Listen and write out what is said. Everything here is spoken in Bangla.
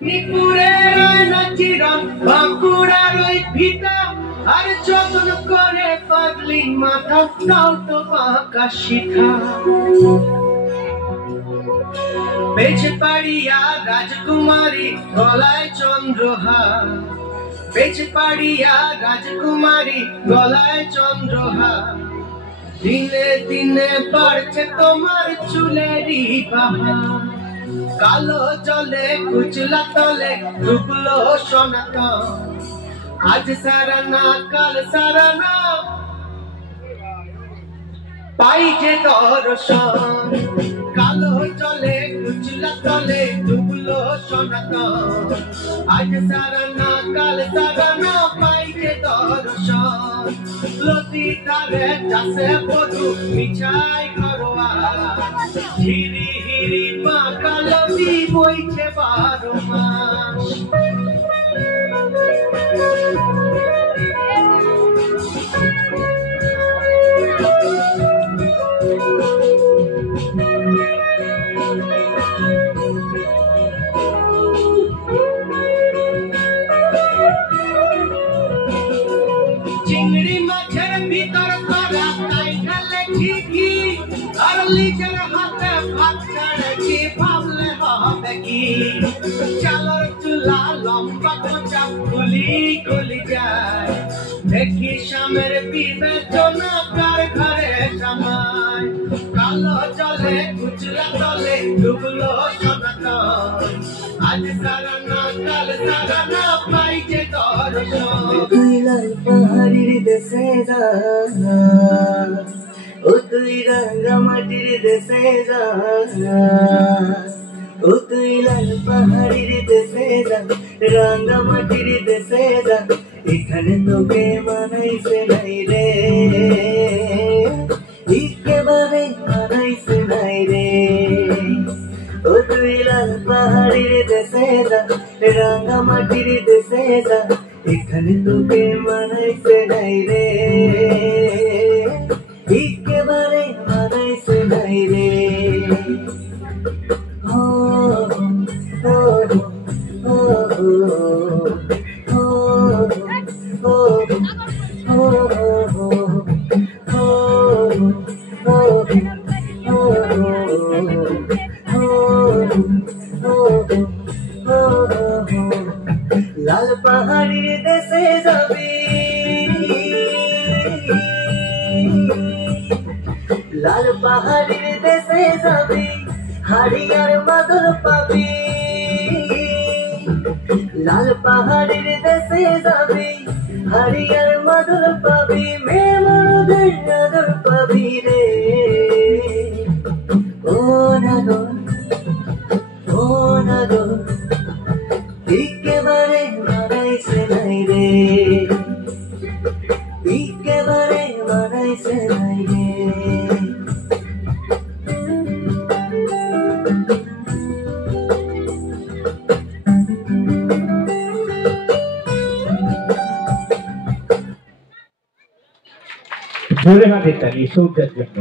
নিপুরের নাচিরন বাঁকুড়ার ওই ভিতা আর যতন করে পাগলি মাথা তাও তো বাঁকা শিখা বেঁচে পাড়িয়া রাজকুমারী গলায় চন্দ্রহার বেঁচে পাড়িয়া রাজকুমারী গলায় চন্দ্রহার দিনে দিনে বাড়ছে তোমার চুলেরই বাহার কালো জলে কুচলা তলে ডুবলো সনাতন আজ সারানা কাল সারানা পাই যে দর্শন কালো জলে কুচলা তলে ডুবলো সনাতন আজ সারানা কাল সারানা পাই যে দর্শন লতি ধারে চাষে বধু মিছাই ঘরোয়া হিরি হিরি বাঁকা লতি বইছে 12 মাস চিংড়ি মাছের ভিতর করা তাই গেলে ঠিকই আর লিজের হাতে ভাত ছাড়ছি ভাবলে হবে কি চালর চুলা লম্বা কোচা গুলি গলি যায় দেখি স্বামের বিবেচনা কার ঘরে জামাই কালো জলে কুচলা তলে ডুবলো সনাতন আজ সারানা কাল সারানা পাই যে দর্শন তুই লাল পাহাড়ির দেশে যা ও তুই রাঙ্গামাটির দেশে যা ও তুই লাল পাহাড়ির দেশে যা রাঙ্গামাটির দেশে যা এখানে তোকে মানাইছে নাই রে একেবারে মানাইছে নাই রে ও তুই লাল পাহাড়ির দেশে যা রাঙ্গামাটির দেশে যা এখানে তোকে মানাইছে নাই রে একেবারে মানাইছে নাই রে ও ও ও ও লাল পাহাড়ির দেশে যাবি লাল পাহাড়ির দেশে যাবি হাড়িয়ার মাদল পাবি লাল পাহাড়ির দেশে যাবি হাড়িয়ার মাদল পাবি মেমরদের আদর পাবি রে ও নাগর ও নাগর একেবারে মানাইছে নাই রে একেবারে মানাইছে নাই রে জোরে হাতে তালি সৌটার জন্য।